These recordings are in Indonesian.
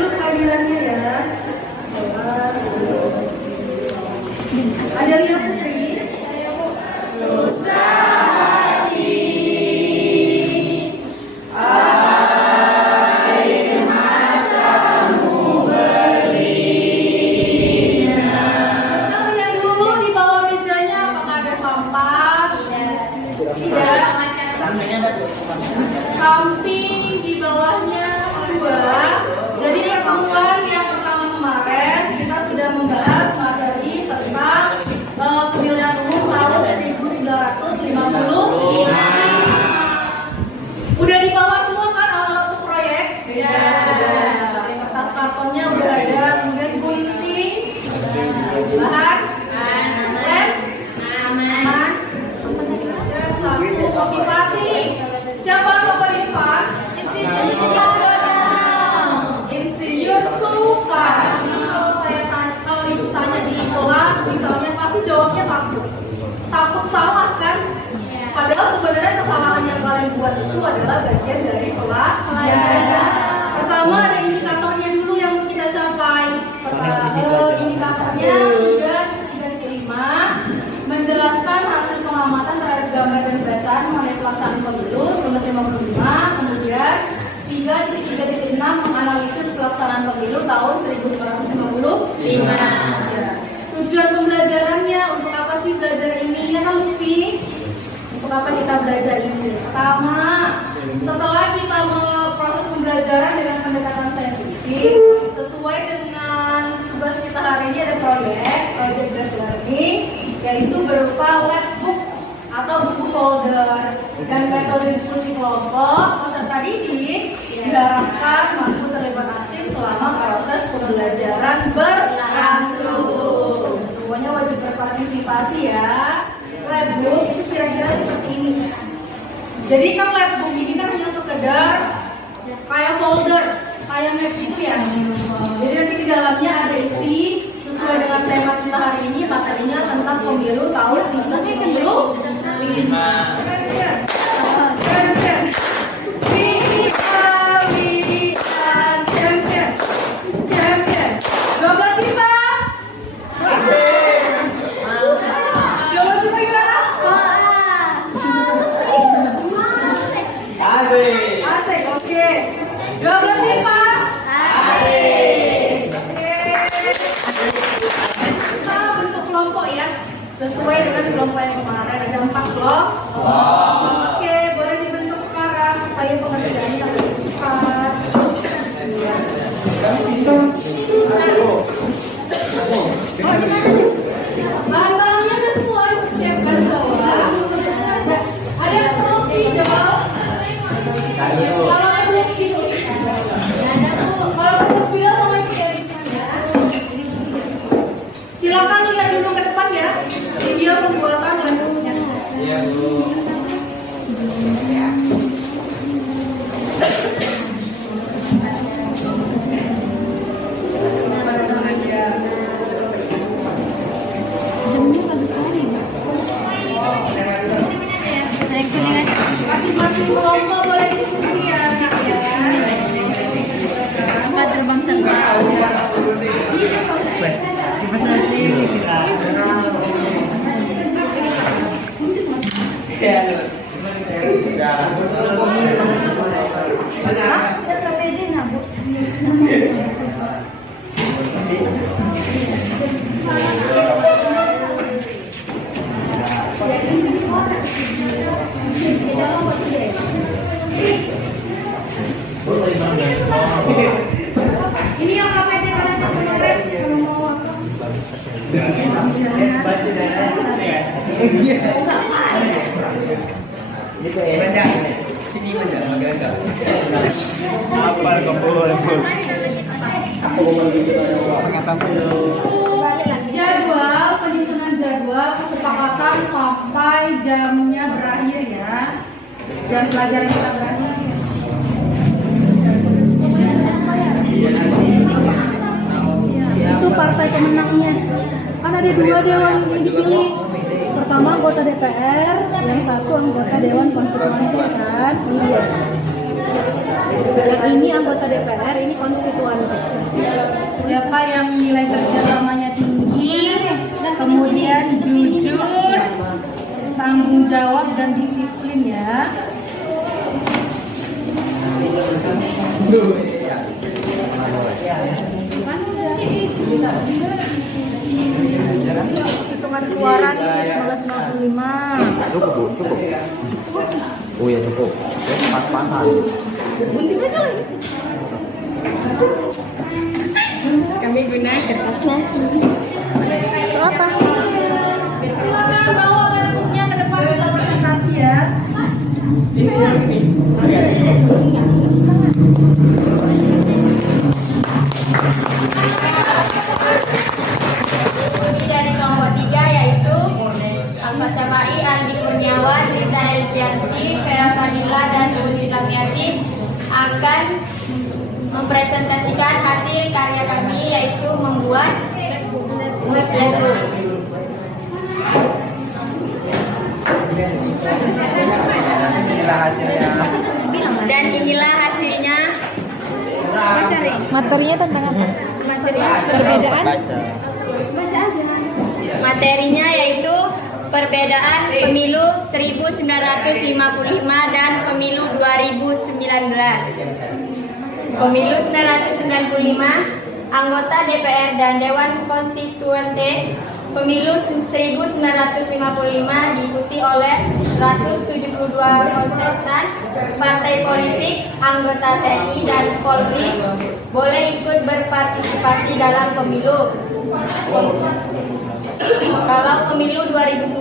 dulu kehadirannya ya. Ada Lia Putri. Susati. Air matamu berlinang. Kita lihat dulu di bawah mejanya apakah ada sampah? Tidak. Samping di bawahnya dua. Jadi pertemuan yang pertama kemarin kita sudah membahas materi tentang pemilihan umum tahun 1955. Udah di bawah semua kan alat untuk proyek? Ya. Kertas kartonnya udah ada. Kemudian gunting, bahan, lem, aman. Dan satu motivasi. Siapa tokoh infak? Insinyur Soekarno. Kalau ibu tanya di kelas, misalnya pasti jawabnya takut. Takut salah kan? Padahal sebenarnya kesalahan yang kalian buat itu adalah bagian dari pelajaran. Pertama ada indikatornya dulu yang kita capai. Indikatornya sudah 3.5 menjelaskan hasil pengamatan terhadap gambar dan bacaan mengenai pelaksanaan pemilu 1955. Kemudian 3.3.6 menganalisis pelaksanaan pemilu tahun 1955. Tujuan pembelajarannya untuk apa sih belajar ini? Ya kan Lutfi? Untuk apa kita belajar ini? Pertama, setelah kita proses pembelajaran dengan pendekatan saintifik sesuai dengan tugas kita hari ini ada project based learning, yaitu berupa labbook atau buku folder dan metode diskusi kelompok. Peserta didik diharapkan mampu terlibat aktif selama proses pembelajaran berlangsung. Semuanya wajib berpartisipasi ya. Labbook itu kira-kira seperti ini. Jadi kan labbook ini kan hanya sekedar kayak folder, kayak map itu ya. Jadi nanti di dalamnya ada isi sesuai dengan tema kita hari ini, materinya tentang pemilu tahun 1955. Asik, oke. 12 lima. Asik. Kita bentuk kelompok ya, sesuai dengan kelompok yang kemarin ada 4 kelompok. Oke, boleh dibentuk sekarang supaya pengerjaannya lebih cepat. Bahan-bahannya ada semua disiapkan di bawah. Ada yang perlu dijawab. Silakan lihat dulu ke depan ya video pembuatan bentuknya. Iya Bu. Masing-masing kelompok boleh diskusi ya, nak ya. Apa terbang-terbang? Ini yang KPD kalian kemarin mau apa? Sini banyak agak-agak. Apa kumpul? Aku jadwal penyusunan jadwal kesepakatan sampai jamnya berakhir ya. Jam pelajaran kita berakhir. Itu partai pemenangnya. Kan ada 2 dewan yang dipilih. Pertama anggota DPR, yang satu anggota Dewan Konstitusi kan. Iya. Yang ini anggota DPR, ini konstituan. siapa yang nilai kerjasamanya tinggi, kemudian jujur, tanggung jawab dan disiplin ya. Hitungan suara nih 1955. Cukup Bu, cukup. Oh ya cukup. Pas-pasan. Gunting aja lagi. Kami guna kertas nasi. Itu apa? Silakan bawa workbooknya ke depan untuk presentasi ya. Ini dari kelompok 3 yaitu Ahmad Syafai, Andi Kurniawan, Risa Elvianti, Vera Fadila, dan Lutfi Lamniati akan mempresentasikan hasil karya kami yaitu membuat web Lego. Dan inilah hasilnya. Materinya tentang apa? Perbedaan. Baca aja. Materinya yaitu perbedaan pemilu 1955 dan pemilu 2019. Pemilu 1995, anggota DPR dan Dewan Konstituante. Pemilu 1955 diikuti oleh 172 kontestan partai politik, anggota TNI dan Polri boleh ikut berpartisipasi dalam pemilu. Kalau pemilu 2019,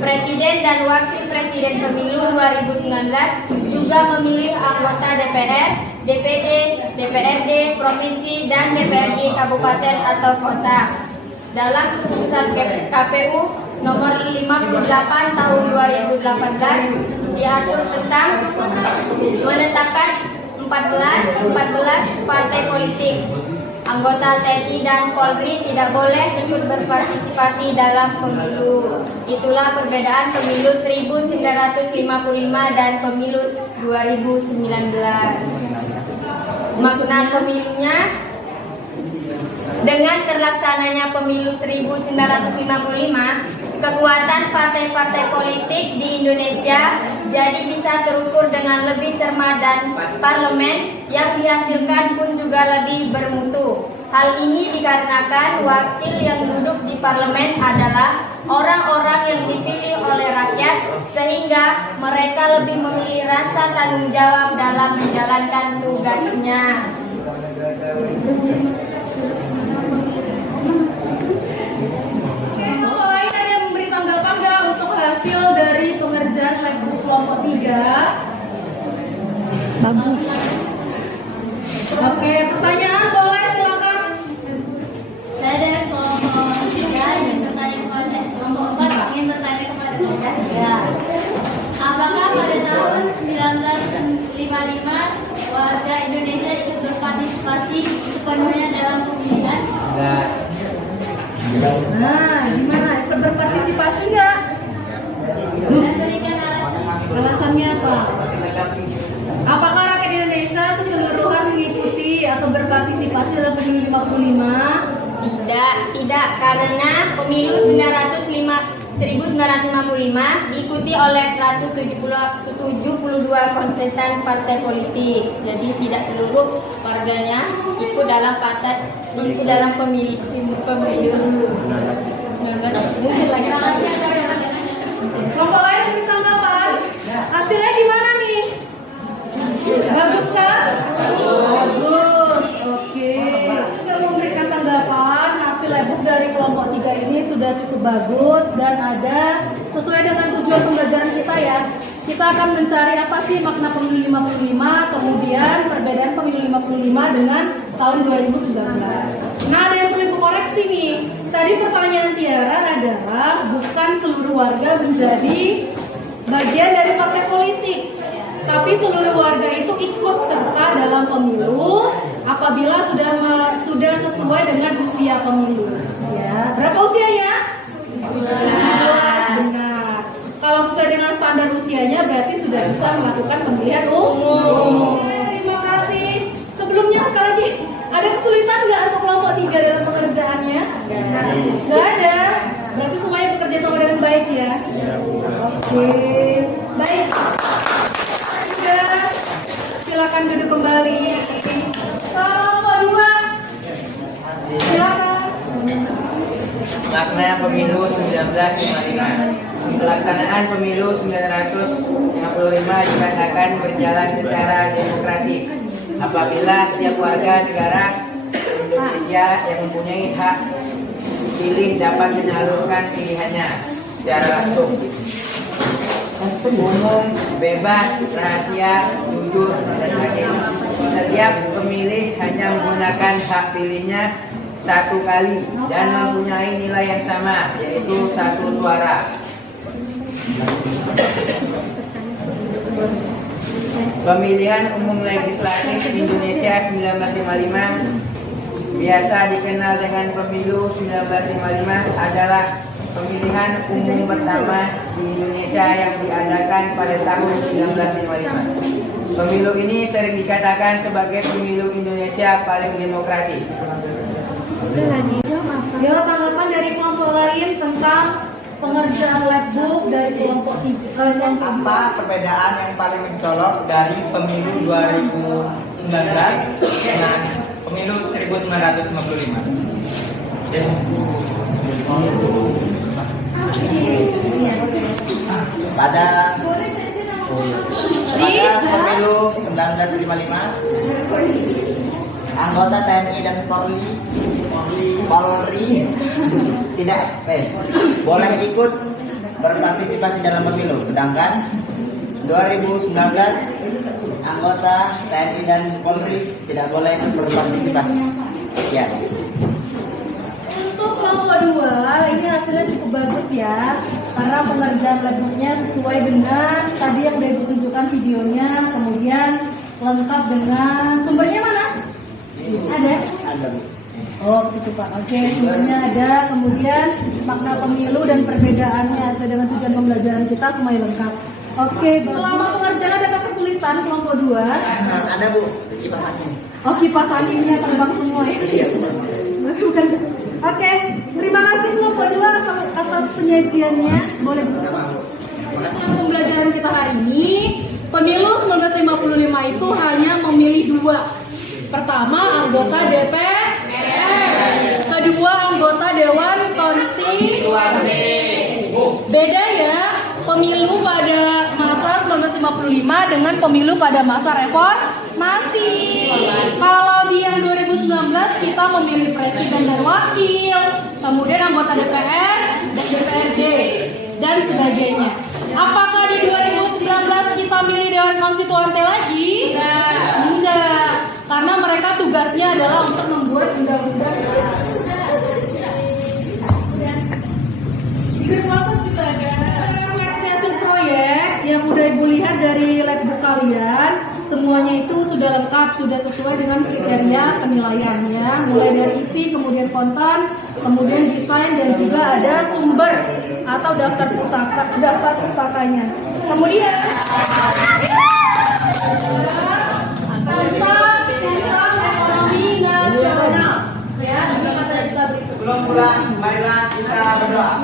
Presiden dan Wakil Presiden pemilu 2019 juga memilih anggota DPR, DPD, DPRD, Provinsi, dan DPRD Kabupaten atau Kota. Dalam keputusan KPU nomor 58 tahun 2018 diatur tentang menetapkan 14 partai politik. Anggota TNI dan Polri tidak boleh ikut berpartisipasi dalam pemilu. Itulah perbedaan pemilu 1955 dan pemilu 2019. Makna pemilunya, dengan terlaksananya pemilu 1955, kekuatan partai-partai politik di Indonesia jadi bisa terukur dengan lebih cermat dan parlemen yang dihasilkan pun juga lebih bermutu. Hal ini dikarenakan wakil yang duduk di parlemen adalah orang-orang yang dipilih oleh rakyat, sehingga mereka lebih memiliki rasa tanggung jawab dalam menjalankan tugasnya. Hasil dari pengerjaan Labbook kelompok 3. Bagus. Oke, pertanyaan boleh silakan. Saya dari kelompok 3 ingin bertanya kepada kelompok 4 ingin bertanya kepada Anda. Apakah pada tahun 1955 warga Indonesia ikut berpartisipasi sepenuhnya dalam pemilihan? Enggak. Nah, gimana? Ikut berpartisipasi enggak? Dan berikan alasan. Alasannya apa? Apakah rakyat Indonesia keseluruhan mengikuti atau berpartisipasi dalam pemilu 55? Tidak, karena pemilu 1955 diikuti oleh 172 kontestan partai politik. Jadi tidak seluruh warganya ikut dalam pemilu 19. Kelompok lain beri tanggapan. Hasilnya gimana nih? Bagus kan? Bagus. Oke. Kita memberikan tanggapan hasil Labbook dari kelompok 3 ini sudah cukup bagus dan ada sesuai dengan tujuan pembelajaran kita ya. Kita akan mencari apa sih makna pemilu 55, kemudian perbedaan pemilu 55 dengan tahun 2019. Nah, ada yang perlu koreksi nih. Tadi pertanyaan Tiara adalah bukan seluruh warga menjadi bagian dari partai politik, tapi seluruh warga itu ikut serta dalam pemilu apabila sudah sesuai dengan usia pemilu. Ya, berapa usianya? 17. Benar. Kalau sesuai dengan standar usianya berarti sudah bisa melakukan pemilihan umum. Terima kasih. Sebelumnya sekali lagi, ada kesulitan nggak untuk kelompok Oke, baik. Sudah, silakan duduk kembali. Kelompok 2, silakan. Makna pemilu 1955. Pelaksanaan pemilu 1955 dikatakan berjalan secara demokratis apabila setiap warga negara Indonesia yang mempunyai hak pilih dapat menyalurkan pilihannya secara langsung, umum, bebas, rahasia, jujur, dan adil. Setiap pemilih hanya menggunakan hak pilihnya satu kali dan mempunyai nilai yang sama, yaitu 1 suara. Pemilihan umum legislatif Indonesia 1955 biasa dikenal dengan pemilu 1955 adalah pemilihan umum pertama di Indonesia yang diadakan pada tahun 1955. Pemilu ini sering dikatakan sebagai pemilu Indonesia paling demokratis. Ya, tanggapan dari kelompok lain tentang pengerjaan labbook dari kelompok 3 yang Apa perbedaan yang paling mencolok dari pemilu 2019 dengan pemilu 1955? Pada pemilu 1955, anggota TNI dan Polri tidak boleh ikut berpartisipasi dalam pemilu, sedangkan 2019 anggota TNI dan Polri tidak boleh berpartisipasi. Ya. Untuk kelompok 2 ini hasilnya cukup bagus ya, karena pengerjaan labbooknya sesuai dengan tadi yang udah ditunjukkan videonya, kemudian lengkap dengan sumbernya mana? Ada? Ada. Oh gitu Pak, oke, sumbernya ada, kemudian makna pemilu dan perbedaannya sesuai dengan tujuan pembelajaran kita semuanya lengkap. Oke, selama pengerjaan ada kesulitan kelompok 2? Ada Bu, kipas angin. Oh, kipas anginnya terbang semua ya? Iya. Bukan. Oke, terima kasih kelompok 2 atas penyajiannya. Boleh bersama. Pembelajaran kita hari ini, pemilu 1955 itu hanya memilih 2. Pertama, anggota DPR. Kedua, anggota Dewan Konstitusi. Beda ya, pemilu pada masa 1955 dengan pemilu pada masa reformasi. Kalau di yang 2019 kita memilih presiden dan wakil, kemudian anggota DPR dan DPRD dan sebagainya. Apakah di 2019 kita milih Dewan Konstituante lagi? Enggak, karena mereka tugasnya adalah untuk membuat undang-undang. Di grup WhatsApp juga ada refleksi hasil proyek yang udah ibu lihat dari labbook kalian. Semuanya itu sudah lengkap, sudah sesuai dengan kriteria penilaiannya, mulai dari isi, kemudian konten, kemudian desain, dan juga ada sumber atau daftar pustakanya. Kemudian tentang sistem ekonomi nasional. Ya, kita beri. Sebelum pulang, marilah kita berdoa.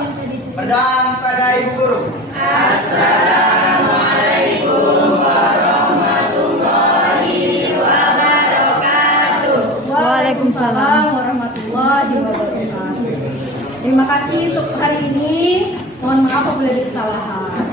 Berdoa kepada Ibu Guru. Assalamualaikum warahmatullahi wabarakatuh. Waalaikumsalam warahmatullahi wabarakatuh. Terima kasih untuk hari ini. Mohon maaf apabila ada kesalahan.